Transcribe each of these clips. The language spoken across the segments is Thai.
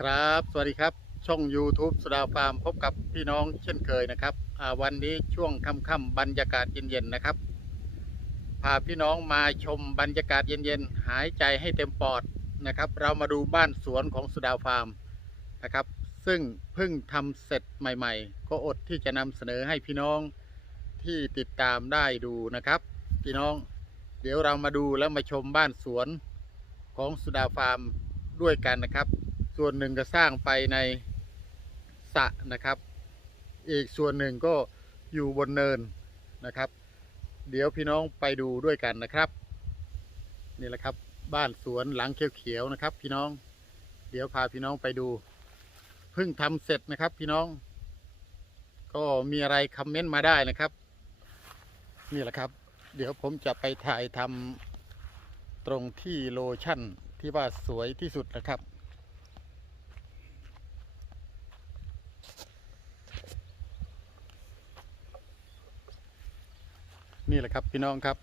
ครับ สวัสดีครับ ช่อง YouTube สดาฟาร์มพบกับพี่น้องเช่นเคยนะครับวันนี้ช่วงค่ำๆบรรยากาศเย็นๆนะครับ พาพี่น้องมาชมบรรยากาศเย็นๆ หายใจให้เต็มปอดนะครับ เรามาดูบ้านสวนของสุดาฟาร์มนะครับ ซึ่งเพิ่งทำเสร็จใหม่ ๆ ก็อดที่จะนำเสนอให้พี่น้องที่ติดตามได้ดูนะครับ พี่น้อง เดี๋ยวเรามาดูแล้วมาชมบ้านสวนของสุดาฟาร์มด้วยกันนะครับ ส่วนหนึ่งก็สร้างไปในสระนะครับ อีกส่วนหนึ่งก็อยู่บนเนินนะครับ เดี๋ยวพี่น้องไปดูด้วยกันนะครับนี่แหละครับ บ้านสวนหลังเขียวๆนะครับ พี่น้อง เดี๋ยวพาพี่น้องไปดูเพิ่งทำเสร็จนะครับ พี่น้อง ก็มีอะไรคอมเมนต์มาได้นะครับนี่แหละครับ เดี๋ยวผมจะไปถ่ายทำตรงที่โลชั่นที่ว่าสวยที่สุดนะครับ นี่แหละครับพี่น้องครับ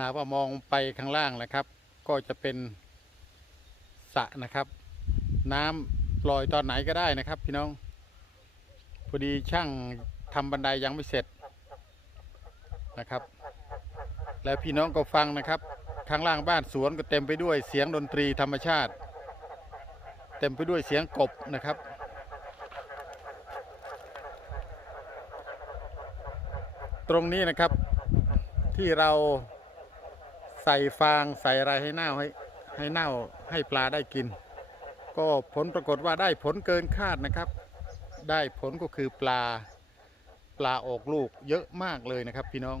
หากว่ามองไปข้างล่างนะครับ ก็จะเป็นสระนะครับ น้ำลอยตอนไหนก็ได้นะครับ พี่น้องพอดีช่างทำบันไดยังไม่เสร็จนะครับ แล้วพี่น้องก็ฟังนะครับข้างล่างบ้านสวนก็เต็มไปด้วยเสียงดนตรีธรรมชาติ เต็มไปด้วยเสียงกบนะครับ ตรงนี้นะครับ ที่เราใส่ฟางใส่อะไรให้เน่าให้ให้เน่าให้ปลาได้กิน ก็ผลปรากฏว่าได้ผลเกินคาดนะครับ ได้ผลก็คือปลาปลาออกลูกเยอะมากเลยนะครับ พี่น้อง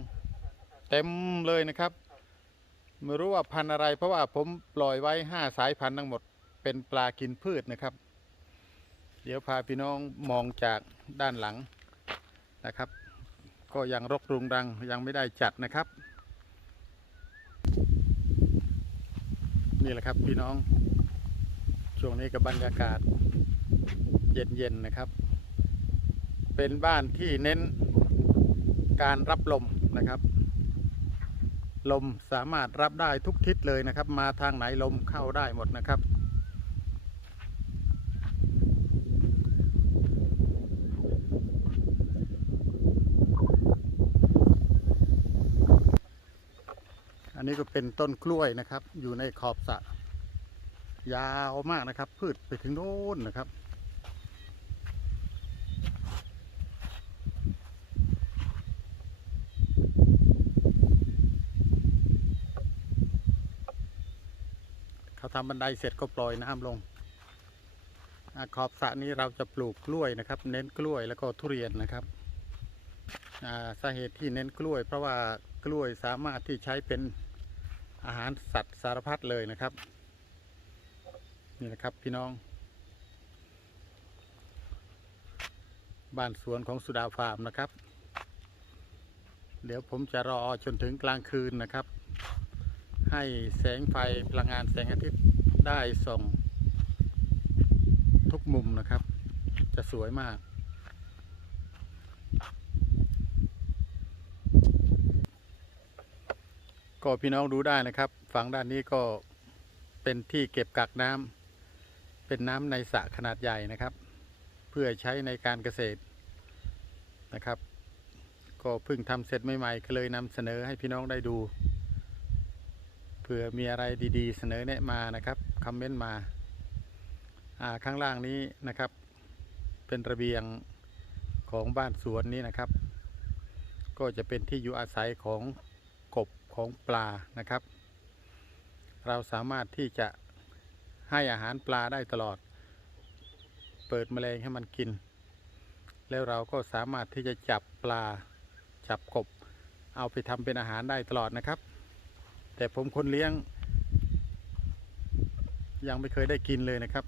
เต็มเลยนะครับไม่รู้ว่าพันธุ์อะไร เพราะว่าผมปล่อยไว้ห้าสายพันธุ์ทั้งหมดเป็นปลากินพืชนะครับ เดี๋ยวพาพี่น้องมองจากด้านหลังนะครับ ก็ยังรกรุงรังยังไม่ได้จัดนะครับ นี่แหละครับพี่น้อง ช่วงนี้กับบรรยากาศ เย็นๆนะครับ เป็นบ้านที่เน้นการรับลมนะครับ ลมสามารถรับได้ทุกทิศเลยนะครับ มาทางไหนลมเข้าได้หมดนะครับ อันนี้ก็เป็นต้นกล้วยนะครับ อยู่ในขอบสระยาวมากนะครับ พืชไปถึงโน้นนะครับ เขาทำบันไดเสร็จก็ปล่อยน้ำลงอขอบสระนี้เราจะปลูกกล้วยนะครับ เน้นกล้วยแล้วก็ทุเรียนนะครับสาเหตุที่เน้นกล้วย เพราะว่ากล้วยสามารถที่ใช้เป็น อาหารสัตว์สารพัดเลยนะครับ นี่นะครับพี่น้อง บ้านสวนของสุดาฟาร์มนะครับ เดี๋ยวผมจะรอจนถึงกลางคืนนะครับ ให้แสงไฟพลังงานแสงอาทิตย์ได้ส่องทุกมุมนะครับ จะสวยมาก ก็พี่น้องดูได้นะครับ ฝั่งด้านนี้ก็เป็นที่เก็บกักน้ำเป็นน้ำในสระขนาดใหญ่นะครับ เพื่อใช้ในการเกษตรนะครับ ก็เพิ่งทำเสร็จใหม่ๆก็เลยนำเสนอให้พี่น้องได้ดูเผื่อมีอะไรดีๆ เสนอแนะมานะครับคอมเมนต์มาอ่าข้างล่างนี้นะครับ เป็นระเบียงของบ้านสวนนี้นะครับ ก็จะเป็นที่อยู่อาศัยของ ของปลานะครับ เราสามารถที่จะให้อาหารปลาได้ตลอด เปิดแมลงให้มันกิน แล้วเราก็สามารถที่จะจับปลาจับกบ เอาไปทำเป็นอาหารได้ตลอดนะครับ แต่ผมคนเลี้ยง ยังไม่เคยได้กินเลยนะครับ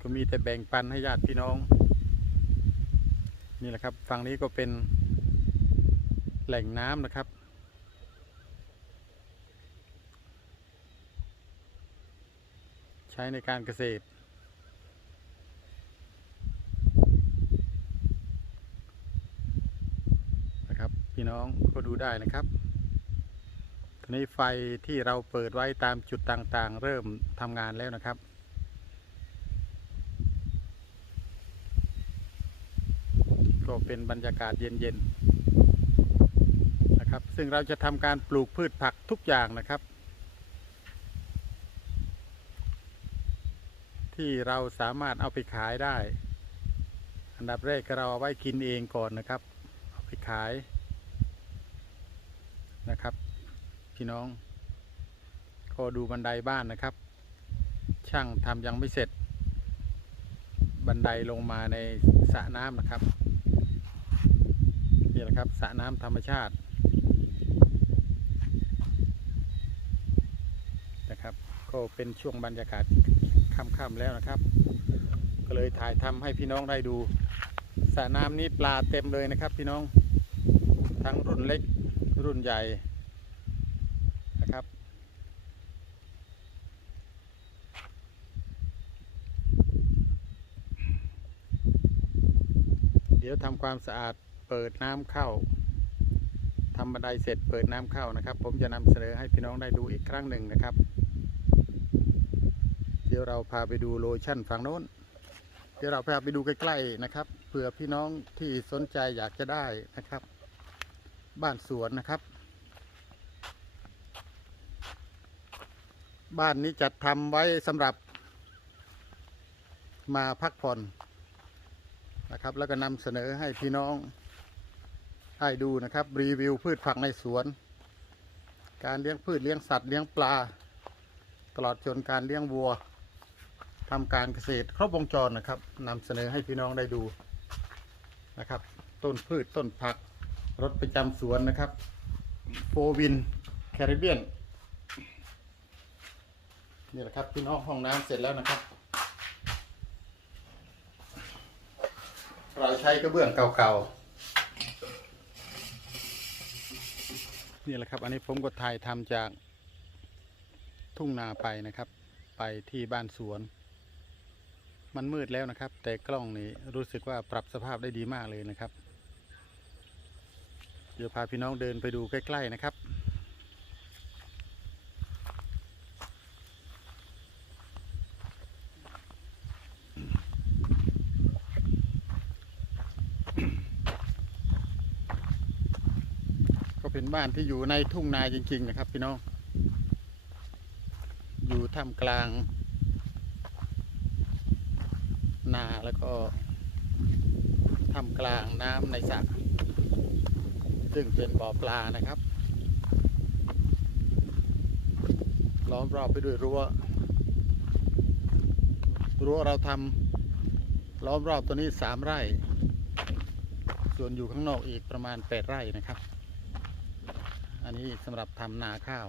ก็มีแต่แบ่งปันให้ญาติพี่น้องนี่แหละครับฝั่งนี้ก็เป็นแหล่งน้ำนะครับ ใช้ในการเกษตร นะครับ พี่น้องก็ดูได้นะครับตอนนี้ไฟที่เราเปิดไว้ตามจุดต่างๆ เริ่มทำงานแล้วนะครับก็เป็นบรรยากาศเย็นๆนะครับ ซึ่งเราจะทำการปลูกพืชผักทุกอย่างนะครับ ที่เราสามารถเอาไปขายได้ อันดับแรกเราเอาไว้กินเองก่อนนะครับ เอาไปขายนะครับ พี่น้อง ก็ดูบันไดบ้านนะครับ ช่างทำยังไม่เสร็จ บันไดลงมาในสระน้ำนะครับนี่แหละครับสระน้ำธรรมชาตินะครับ ก็เป็นช่วงบรรยากาศ ค่ำๆแล้วนะครับ ก็เลยถ่ายทำให้พี่น้องได้ดูสระน้ำนี้ปลาเต็มเลยนะครับ พี่น้องทั้งรุ่นเล็กรุ่นใหญ่นะครับเดี๋ยวทำความสะอาดเปิดน้ำเข้าทำบันไดเสร็จเปิดน้ำเข้านะครับ ผมจะนำเสนอให้พี่น้องได้ดูอีกครั้งหนึ่งนะครับ ดี๋ยวเราพาไปดูโลชั่นฝั่งโน้น เดี๋ยวเราพาไปดูใกล้ๆนะครับเผื่อพี่น้องที่สนใจอยากจะได้นะครับ บ้านสวนนะครับ บ้านนี้จัดทำไว้สำหรับ มาพักผ่อนนะครับ แล้วก็นำเสนอให้พี่น้องให้ดูนะครับ รีวิวพืชผักในสวน การเลี้ยงพืชเลี้ยงสัตว์เลี้ยงปลา ตลอดจนการเลี้ยงวัว ทำการเกษตรครบวงจรนะครับนำเสนอให้พี่น้องได้ดูนะครับ ต้นพืชต้นผัก รถประจำสวนนะครับโฟวินแคริเบียนนี่แหละครับพี่น้องห้องน้ำเสร็จแล้วนะครับ เราใช้กระเบื้องเก่าๆนี่แหละครับ อันนี้ผมก็ถ่ายทำจากทุ่งนาไปนะครับ ไปที่บ้านสวน มันมืดแล้วนะครับ แต่กล้องนี้รู้สึกว่าปรับสภาพได้ดีมากเลยนะครับ เดี๋ยวพาพี่น้องเดินไปดูใกล้ ๆนะครับก็เป็นบ้านที่อยู่ในทุ่งนาจริง ๆ นะครับ พี่น้อง อยู่ท่ามกลาง นาแล้วก็ท่ากลางน้ำในสระซึ่งเป็นบ่อปลานะครับ ล้อมรอบไปด้วยรั้วรั้วเราทำล้อมรอบตัวนี้สามไร่ ส่วนอยู่ข้างนอกอีกประมาณแปดไร่นะครับ อันนี้สำหรับทำนาข้าว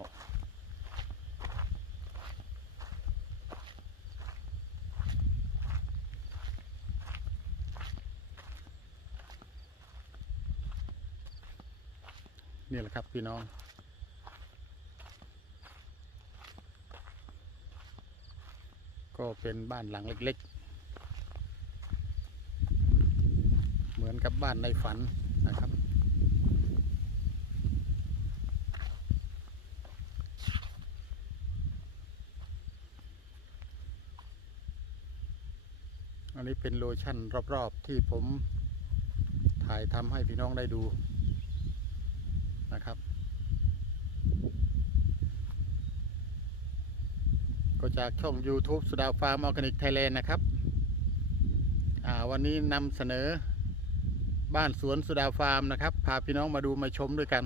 นี่แหละครับพี่น้อง ก็เป็นบ้านหลังเล็ก ๆ เหมือนกับบ้านในฝันนะครับ อันนี้เป็นโลชั่นรอบ ๆ ที่ผมถ่ายทำให้พี่น้องได้ดู นะครับ ก็จากช่อง YouTube สุดาฟาร์มออร์แกนิกไทยแลนด์นะครับวันนี้นำเสนอบ้านสวนสุดาฟาร์มนะครับ พาพี่น้องมาดูมาชมด้วยกัน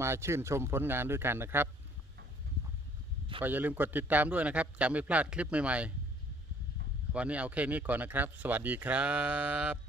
มาชื่นชมผลงานด้วยกันนะครับก็อย่าลืมกดติดตามด้วยนะครับ จะไม่พลาดคลิปใหม่ๆ วันนี้เอาแค่นี้ก่อนนะครับ สวัสดีครับ